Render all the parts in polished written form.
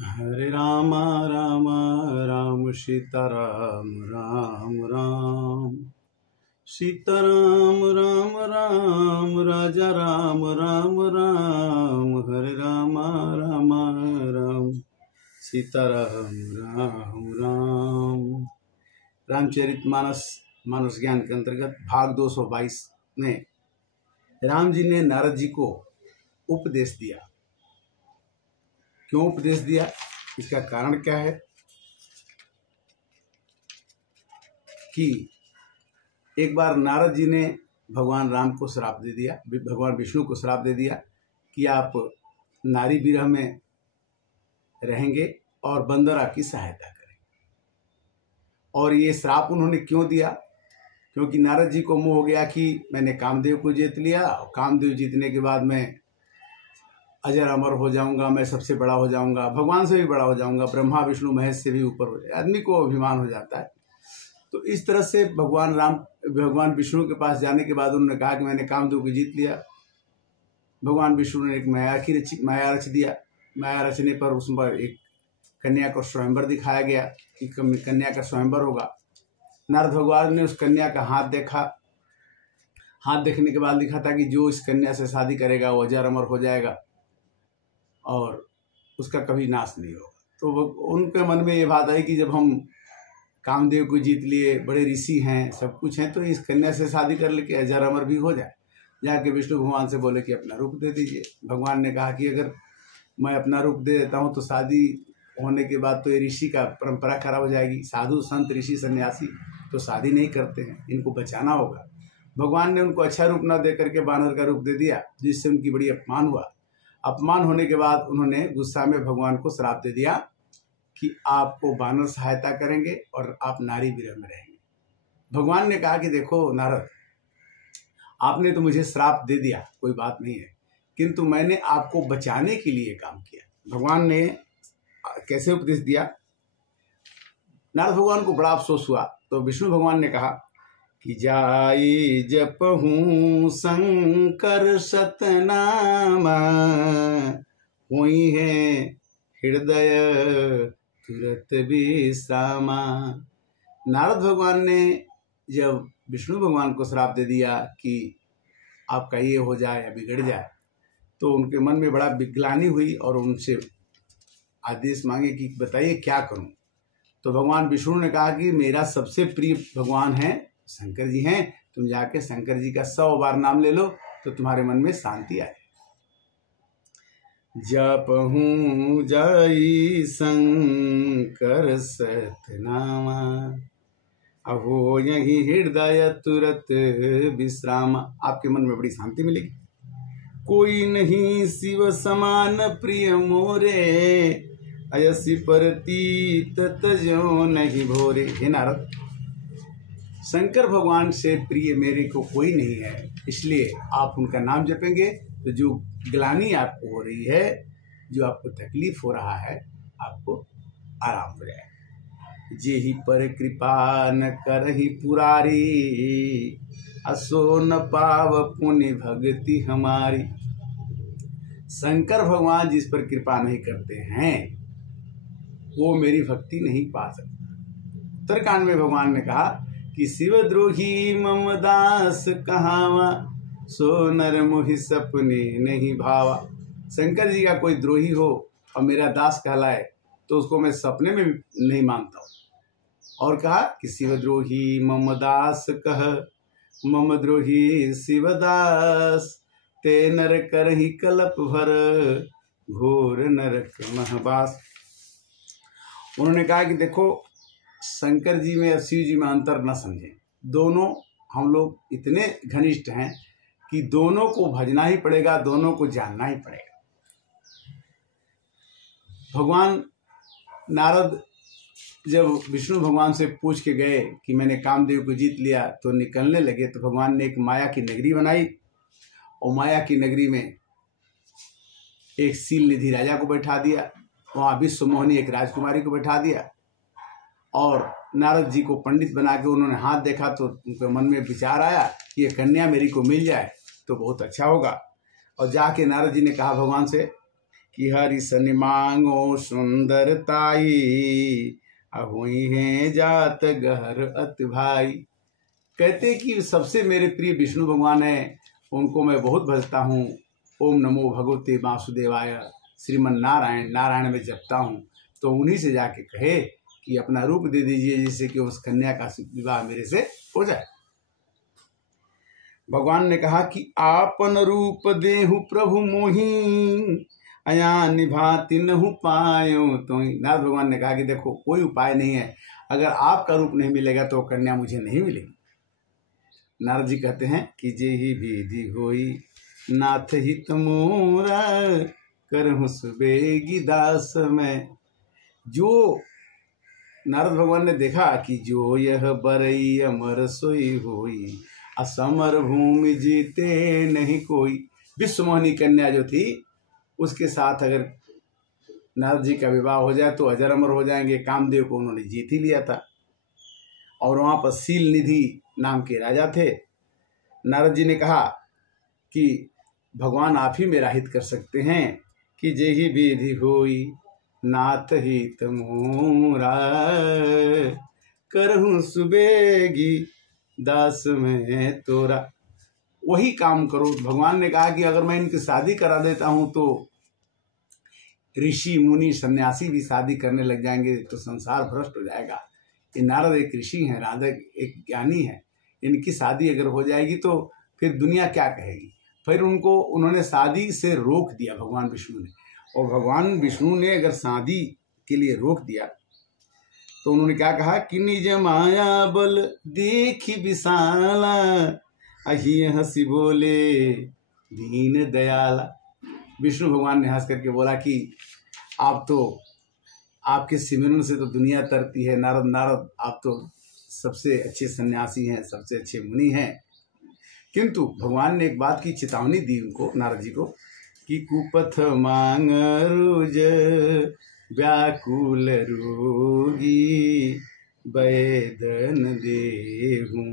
हरे राम राम राम सीताराम राम राम सीताराम राम राम राजा राम राम राम हरे राम राम राम सीताराम राम राम। रामचरितमानस मानस ज्ञान के अंतर्गत भाग 222 में राम जी ने नारद जी को उपदेश दिया। क्यों उपदेश दिया, इसका कारण क्या है कि एक बार नारद जी ने भगवान राम को श्राप दे दिया, भगवान विष्णु को श्राप दे दिया कि आप नारी विरह में रहेंगे और बंदरा की सहायता करेंगे। और ये श्राप उन्होंने क्यों दिया? क्योंकि नारद जी को मोह हो गया कि मैंने कामदेव को जीत लिया, कामदेव जीतने के बाद मैं अजर अमर हो जाऊंगा, मैं सबसे बड़ा हो जाऊंगा, भगवान से भी बड़ा हो जाऊंगा, ब्रह्मा विष्णु महेश से भी ऊपर हो जाए। आदमी को अभिमान हो जाता है। तो इस तरह से भगवान विष्णु के पास जाने के बाद उन्होंने कहा कि मैंने कामदेव को जीत लिया। भगवान विष्णु ने एक माया रच दिया। माया रचने पर उस पर एक कन्या को स्वयंवर दिखाया गया कि कन्या का स्वयंवर होगा। नारद भगवान ने उस कन्या का हाथ देखा। हाथ देखने के बाद लिखा था कि जो इस कन्या से शादी करेगा वो अजर अमर हो जाएगा और उसका कभी नाश नहीं होगा। तो उनके मन में ये बात आई कि जब हम कामदेव को जीत लिए, बड़े ऋषि हैं, सब कुछ हैं, तो इस कन्या से शादी कर लेके अजर अमर भी हो जाए। जाके विष्णु भगवान से बोले कि अपना रूप दे दीजिए। भगवान ने कहा कि अगर मैं अपना रूप दे देता हूँ तो शादी होने के बाद तो ये ऋषि का परंपरा खराब हो जाएगी। साधु संत ऋषि सन्यासी तो शादी नहीं करते हैं, इनको बचाना होगा। भगवान ने उनको अच्छा रूप न दे करके बानर का रूप दे दिया, जिससे उनकी बड़ी अपमान हुआ। अपमान होने के बाद उन्होंने गुस्सा में भगवान को श्राप दे दिया कि आपको बानर सहायता करेंगे और आप नारी विरह में रहेंगे। भगवान ने कहा कि देखो नारद, आपने तो मुझे श्राप दे दिया, कोई बात नहीं है, किंतु मैंने आपको बचाने के लिए काम किया। भगवान ने कैसे उपदेश दिया? नारद भगवान को बड़ा अफसोस हुआ। तो विष्णु भगवान ने कहा कि जाई जपहूँ शंकर सतनामा, हुई है हृदय तुरत विश्रामा। नारद भगवान ने जब विष्णु भगवान को श्राप दे दिया कि आपका ये हो जाए या बिगड़ जाए, तो उनके मन में बड़ा विग्लानि हुई और उनसे आदेश मांगे कि बताइए क्या करूं। तो भगवान विष्णु ने कहा कि मेरा सबसे प्रिय भगवान है शंकर जी हैं, तुम जाके शंकर जी का 100 बार नाम ले लो तो तुम्हारे मन में शांति आए। जपहूँ जाई शंकर सतनामा, अहो यही हृदय तुरत विश्रामा। आपके मन में बड़ी शांति मिलेगी। कोई नहीं शिव समान प्रिय मोरे, अयसी परतीत तजो नहीं भोरे। हे नारद, शंकर भगवान से प्रिय मेरे को कोई नहीं है, इसलिए आप उनका नाम जपेंगे तो जो ग्लानि आपको हो रही है, जो आपको तकलीफ हो रहा है, आपको आराम हो जाए। जेहि पर कृपा न करहि पुरारी, असो न पाव पुण्य भक्ति हमारी। शंकर भगवान जिस पर कृपा नहीं करते हैं वो मेरी भक्ति नहीं पा सकता। उत्तरकांड में भगवान ने कहा कि शिवद्रोही मम दास कहावा, सो नर मोहि सपने नहीं भावा। शंकर जी का कोई द्रोही हो और मेरा दास कहलाए तो उसको मैं सपने में भी नहीं मानता हूँ। और कहा कि शिवद्रोही मम दास कह, मम द्रोही शिवदास, ते नर करहि कलप भर, घोर नरक महवास। उन्होंने कहा कि देखो, शंकर जी में और शिव जी में अंतर न समझें। दोनों हम लोग इतने घनिष्ठ हैं कि दोनों को भजना ही पड़ेगा, दोनों को जानना ही पड़ेगा। भगवान नारद जब विष्णु भगवान से पूछ के गए कि मैंने कामदेव को जीत लिया, तो निकलने लगे तो भगवान ने एक माया की नगरी बनाई और माया की नगरी में एक सील निधि राजा को बैठा दिया, वहाँ विश्व मोहिनी एक राजकुमारी को बैठा दिया। और नारद जी को पंडित बना के उन्होंने हाथ देखा तो उनके मन में विचार आया कि ये कन्या मेरी को मिल जाए तो बहुत अच्छा होगा। और जाके नारद जी ने कहा भगवान से कि हरि सन मांगो सुंदरताई, हुई है जात गहर अति भाई। कहते कि सबसे मेरे प्रिय विष्णु भगवान है, उनको मैं बहुत भजता हूँ। ओम नमो भगवते वासुदेवाय, श्रीमन नारायण नारायण में जपता हूँ। तो उन्हीं से जाके कहे कि अपना रूप दे दीजिए, जिससे कि उस कन्या का विवाह मेरे से हो जाए। भगवान ने कहा कि आपन रूप देहु प्रभु मोहि, अया निभाति नहु पायो तो। नारद भगवान ने कहा कि देखो कोई उपाय नहीं है, अगर आपका रूप नहीं मिलेगा तो कन्या मुझे नहीं मिलेगी। नारद जी कहते हैं कि जे ही विधि होई नाथ हित मोरा, करहु सुबेगी दास में। जो नारद भगवान ने देखा कि जो यह बरई अमर सोई होई, असमर भूमि जीते नहीं कोई। विश्वमोहिनी कन्या जो थी, उसके साथ अगर नारद जी का विवाह हो जाए तो अजर अमर हो जाएंगे। कामदेव को उन्होंने जीत ही लिया था। और वहाँ पर सील निधि नाम के राजा थे। नारद जी ने कहा कि भगवान आप ही मेरा हित कर सकते हैं, कि जेहि विधि होई नाथ हित मोरा, करहूँ सुबेगी दास में तोरा। वही काम करो। भगवान ने कहा कि अगर मैं इनकी शादी करा देता हूँ तो ऋषि मुनि सन्यासी भी शादी करने लग जाएंगे, तो संसार भ्रष्ट हो जाएगा। ये नारद एक ऋषि हैं, राधा एक ज्ञानी है, इनकी शादी अगर हो जाएगी तो फिर दुनिया क्या कहेगी। फिर उन्होंने शादी से रोक दिया भगवान विष्णु ने। और भगवान विष्णु ने अगर शादी के लिए रोक दिया तो उन्होंने क्या कहा कि निज माया बल देखी विशाला, अहि हंसी बोले दीन दयाला। विष्णु भगवान ने हंस करके बोला कि आप तो, आपके सिमरन से तो दुनिया तरती है। नारद आप तो सबसे अच्छे सन्यासी हैं, सबसे अच्छे मुनि हैं। किंतु भगवान ने एक बात की चेतावनी दी उनको, नारद जी को, कि कुपथ मांग रुज व्याकुल रोगी, वैदन देहु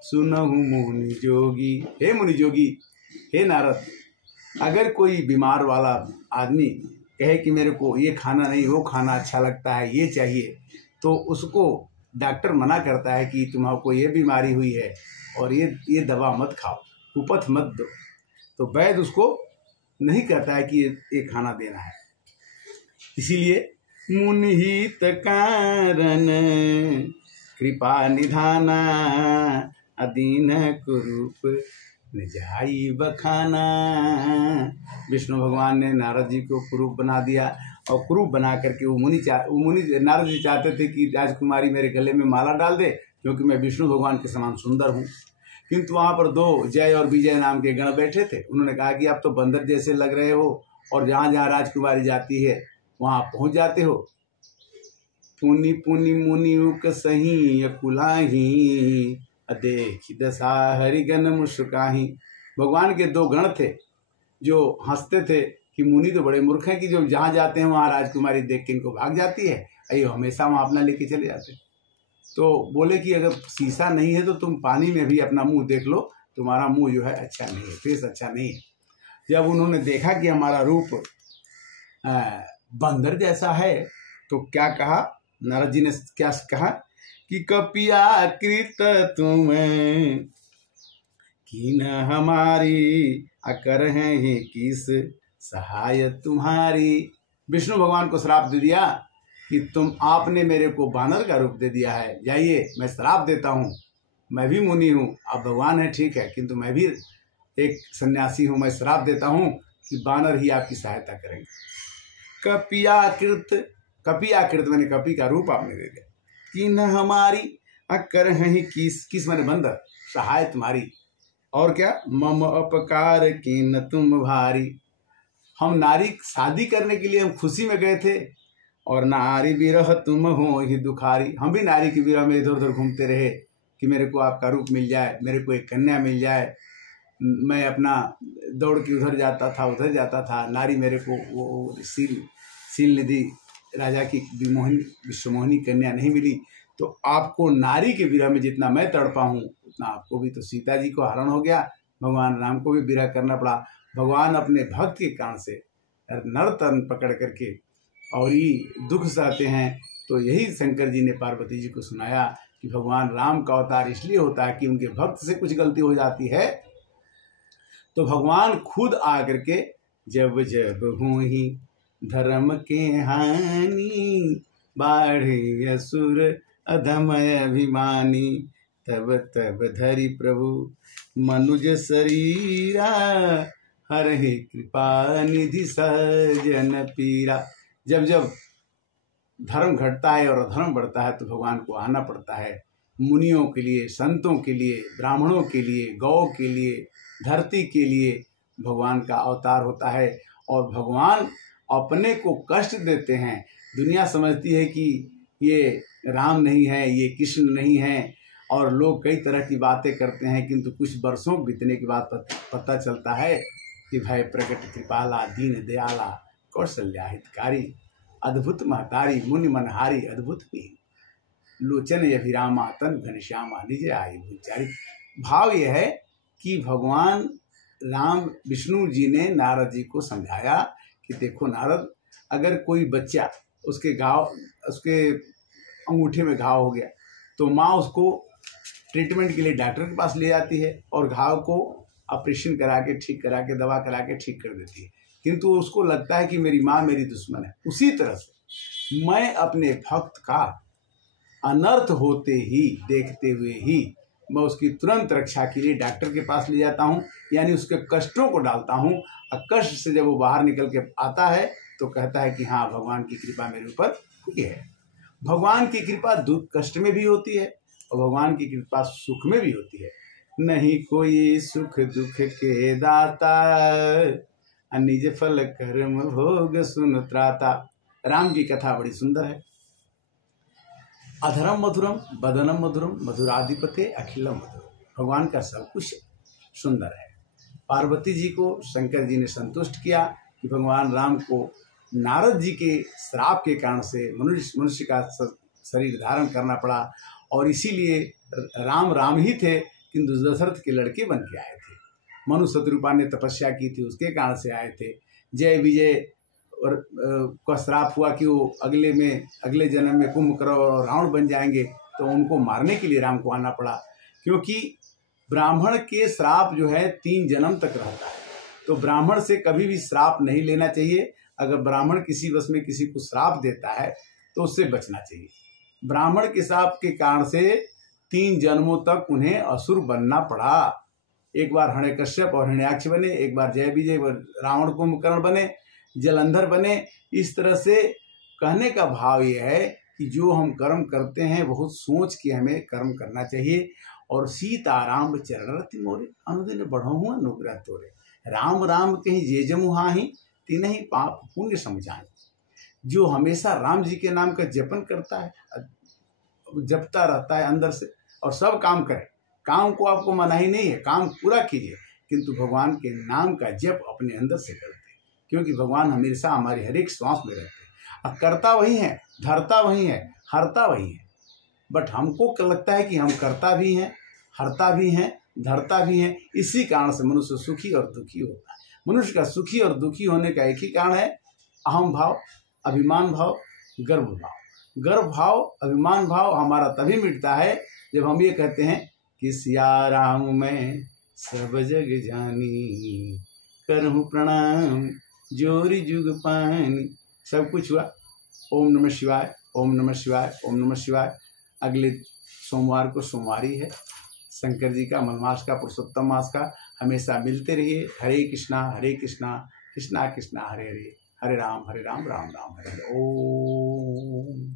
सुनहु मुनि जोगी। हे मुनि जोगी, हे नारद, अगर कोई बीमार वाला आदमी कहे कि मेरे को ये खाना नहीं वो खाना अच्छा लगता है, ये चाहिए, तो उसको डॉक्टर मना करता है कि तुम्हारे ये बीमारी हुई है और ये दवा मत खाओ, कुपथ मत दो, तो वैद्य उसको नहीं कहता है कि ये खाना देना है। इसीलिए मुनिहित कारण कृपा निधाना, अदीन कुरूप निजाई बखाना। विष्णु भगवान ने नारद जी को कुरूप बना दिया, और कुरूप बना करके वो मुनि नारद जी चाहते थे कि राजकुमारी मेरे गले में माला डाल दे, क्योंकि मैं विष्णु भगवान के समान सुंदर हूँ। किंतु वहाँ पर दो जय और विजय नाम के गण बैठे थे। उन्होंने कहा कि आप तो बंदर जैसे लग रहे हो, और जहाँ जहाँ राजकुमारी जाती है वहाँ पहुँच जाते हो। पुनि पुनि मुनियुक सही अकुलाही, देखी दशा हरिगण मुस्काही। भगवान के दो गण थे जो हंसते थे कि मुनि तो बड़े मूर्ख हैं कि जो जहाँ जाते हैं वहाँ राजकुमारी देख के इनको भाग जाती है, अयो हमेशा वहाँ अपना लेके चले जाते। तो बोले कि अगर शीशा नहीं है तो तुम पानी में भी अपना मुंह देख लो, तुम्हारा मुंह जो है अच्छा नहीं है, फेस अच्छा नहीं है। जब उन्होंने देखा कि हमारा रूप बंदर जैसा है, तो क्या कहा नारद जी ने, क्या कहा कि कपिया कृत तुम कीन हमारी, अकर हैं ही किस सहाय तुम्हारी। विष्णु भगवान को श्राप दे दिया कि आपने मेरे को बानर का रूप दे दिया है, जाइए मैं श्राप देता हूँ, मैं भी मुनि हूँ, आप भगवान हैं ठीक है, किंतु मैं भी एक सन्यासी हूँ, मैं श्राप देता हूँ कि बानर ही आपकी सहायता करेंगे। कपियाकृत मैंने कपि का रूप आपने दे दिया, कि न हमारी अकर हैं किस मैंने बंदर, सहाय तुम्हारी, और क्या मम अपकार की न तुम भारी। हम नारी शादी करने के लिए हम खुशी में गए थे, और नारी विरह तुम हो ही दुखारी। हम भी नारी की विरह में इधर उधर घूमते रहे कि मेरे को आपका रूप मिल जाए, मेरे को एक कन्या मिल जाए। मैं अपना दौड़ के उधर जाता था, नारी मेरे को वो सील निधि राजा की विश्वमोहिनी कन्या नहीं मिली। तो आपको नारी के विरह में जितना मैं तड़पा हूँ, उतना आपको भी। तो सीता जी को हरण हो गया, भगवान राम को भी विरह करना पड़ा। भगवान अपने भक्त के कारण से नर तन पकड़ करके और ही दुख सहते हैं। तो यही शंकर जी ने पार्वती जी को सुनाया कि भगवान राम का अवतार इसलिए होता है कि उनके भक्त से कुछ गलती हो जाती है तो भगवान खुद आकर के जब जब हुई धर्म के हानि बाढ़े असुर अधम अभिमानी तब तब धरि प्रभु मनुज शरीरा हरहि कृपा निधि सजन पीरा। जब जब धर्म घटता है और अधर्म बढ़ता है तो भगवान को आना पड़ता है। मुनियों के लिए, संतों के लिए, ब्राह्मणों के लिए, गौ के लिए, धरती के लिए भगवान का अवतार होता है। और भगवान अपने को कष्ट देते हैं। दुनिया समझती है कि ये राम नहीं है, ये कृष्ण नहीं है, और लोग कई तरह की बातें करते हैं, किंतु कुछ वर्षों बीतने के बाद पता चलता है कि भाई प्रकट कृपाला दीन दयाला कौशल्या हितकारी अद्भुत महतारी मुनि मनहारी अद्भुत नील लोचन अभिरामा तन घनश्यामा निज आई भूचारी। भाव यह है कि भगवान राम विष्णु जी ने नारद जी को समझाया कि देखो नारद, अगर कोई बच्चा उसके अंगूठे में घाव हो गया तो माँ उसको ट्रीटमेंट के लिए डॉक्टर के पास ले जाती है और घाव को ऑपरेशन करा के ठीक करा के दवा करा के ठीक कर देती है, किंतु उसको लगता है कि मेरी माँ मेरी दुश्मन है। उसी तरह से मैं अपने भक्त का अनर्थ होते ही देखते हुए ही मैं उसकी तुरंत रक्षा के लिए डॉक्टर के पास ले जाता हूँ, यानी उसके कष्टों को डालता हूँ। और कष्ट से जब वो बाहर निकल के आता है तो कहता है कि हाँ, भगवान की कृपा मेरे ऊपर हुई है। भगवान की कृपा दुख कष्ट में भी होती है और भगवान की कृपा सुख में भी होती है। नहीं कोई सुख दुख के दाता निज फल कर्म भोग सुन त्राता। राम की कथा बड़ी सुंदर है। अधरम मधुरम बदनम मधुरम मधुराधिपते अखिलम मधुरम। भगवान का सब कुछ सुंदर है। पार्वती जी को शंकर जी ने संतुष्ट किया कि भगवान राम को नारद जी के श्राप के कारण से मनुष्य का शरीर धारण करना पड़ा, और इसीलिए राम ही थे किंतु दशरथ के लड़के बन के आए थे। मनु शत्रुपा ने तपस्या की थी, उसके कारण से आए थे। जय विजय और का श्राप हुआ कि वो अगले जन्म में कुंभकर्ण और रावण बन जाएंगे, तो उनको मारने के लिए राम को आना पड़ा। क्योंकि ब्राह्मण के श्राप जो है 3 जन्म तक रहता है, तो ब्राह्मण से कभी भी श्राप नहीं लेना चाहिए। अगर ब्राह्मण किसी वश में किसी को श्राप देता है तो उससे बचना चाहिए। ब्राह्मण के श्राप के कारण से 3 जन्मों तक उन्हें असुर बनना पड़ा। एक बार हिरण्यकश्यप और हिरण्याक्ष बने, एक बार जय विजय रावण कुंभकर्ण बने, जलंधर बने। इस तरह से कहने का भाव यह है कि जो हम कर्म करते हैं बहुत सोच के हमें कर्म करना चाहिए। और सीताराम चरणरति मोरे अनुदिन बढ़हु अनुग्रह तोरे। राम राम कहीं जे जमुहाही तिन्हि पाप पुण्य समझाए। जो हमेशा राम जी के नाम का जपन करता है, जपता रहता है अंदर से, और सब काम करे, काम को आपको मनाही नहीं है, काम पूरा कीजिए, किंतु भगवान के नाम का जप अपने अंदर से करते हैं। क्योंकि भगवान हमेशा हमारी हर एक श्वास में रहते हैं। और करता वही है, धरता वही है, हरता वही है। बट हमको क्या लगता है कि हम करता भी हैं, हरता भी हैं, धरता भी हैं। इसी कारण से मनुष्य सुखी और दुखी होता है। मनुष्य का सुखी और दुखी होने का एक ही कारण है, अहम भाव, अभिमान भाव, गर्व भाव। गर्व भाव, अभिमान भाव हमारा तभी मिटता है जब हम ये कहते हैं कि सिया राम मैं सब जग जानी, करहूँ प्रणाम जोरी जुग पानी। सब कुछ हुआ। ओम नमः शिवाय, ओम नमः शिवाय, ओम नमः शिवाय। अगले सोमवार को सोमवारी है शंकर जी का, मनमास का, पुरुषोत्तम मास का। हमेशा मिलते रहिए। हरे कृष्णा कृष्णा कृष्णा हरे हरे, हरे राम राम राम हरे हरे। ओम।